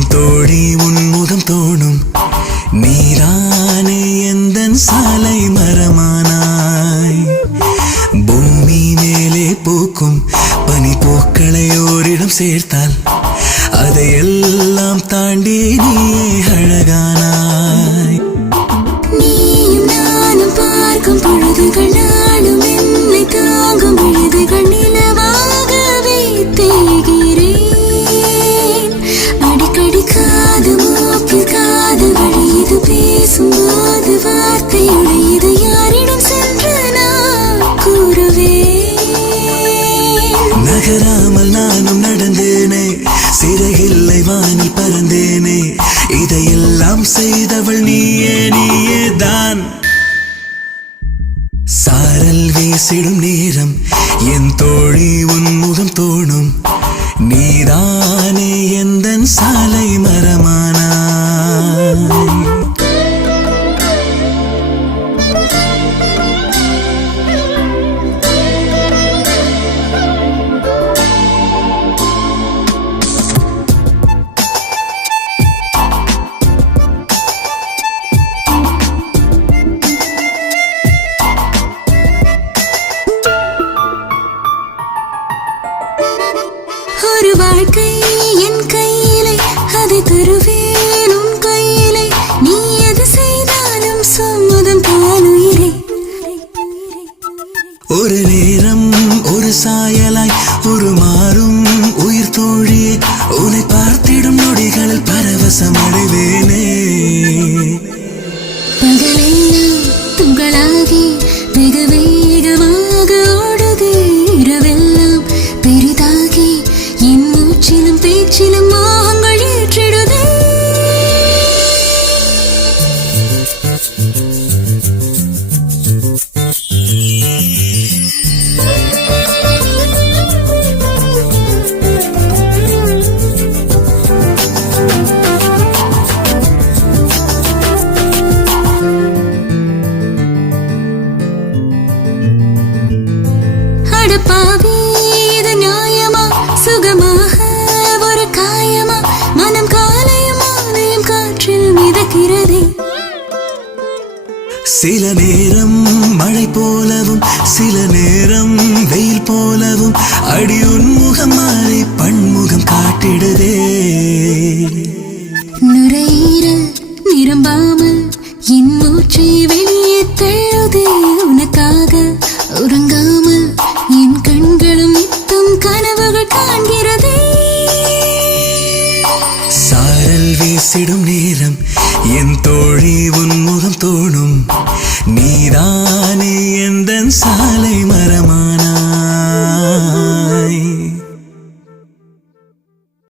என் தோழி உன்முகம் தோணும் நீதானே எந்தன் சாலை மரமானாய் பூமி மேலே பூக்கும் பனி பூக்களை ஓரிடம் சேர்த்தால் அதையெல்லாம் தாண்டி நீயே அழகானாய் நீயும் நானும் பார்க்கும் பொழுதுகள் நானும் என்னை தாங்கும் பொழுதுகள் நிலவாகவே தேய்கிறேன் அடிக்கடி காது மூக்கில் காது வழியது பேசும்போது வார்த்தை உடையது யாரிடம் சென்று நான் கூறுவேன் நகராமல் நானும் நடந்தேனே சிறகில்லை வானில் பறந்தேனே இதையெல்லாம் செய்தவள் நீயே நீயே தான் சாரல் வீசிடும் நேரம் என் தோழி உன்முகம் தோணும் நீதானே எந்தன் சாலை மரமானாய் ஒரு வாழ்க்கை என் கையிலே அதை தருவேன் உன் கையிலே நீ எது செய்தாலும் சம்மதம் தான் உயிரே ஒரு நேரம் ஒரு சாயலாய் ஒரு மாறும் உயிர் தோழியே உன்னை பார்த்திடும் நொடிகளில் பரவசம் அடைவேனே பகலெல்லாம் துங்களாகி வெகு வேகமாக ஓடுதே இரவெல்லாம் பெரிதாகி என் மூச்சிலும் பேச்சிலும் மோகங்கள் ஏற்றிடுதே அடப்பாவி இது நியாயமா சுகமாக ஒரு காயமா மனம் காலையும் மாலையும் காற்றில் மிதக்கிறதே சில நேரம் மழை போலவும் சில நேரம் வெயில் போலவும் அடி உன்முகம் மாறி பன்முகம் காட்டிடுதே நுரையீரல் நிரம்பாமல் என் மூச்சை வெளியே தள்ளுதே உனக்காக உறங்காமல் என் கண்களும் நித்தம் கனவுகள் காண்கிறதே சாரல் வீசிடும் நேரம் என் தோழி உன்முகம் தோணும் நீதானே எந்தன் சாலை மரமானாய்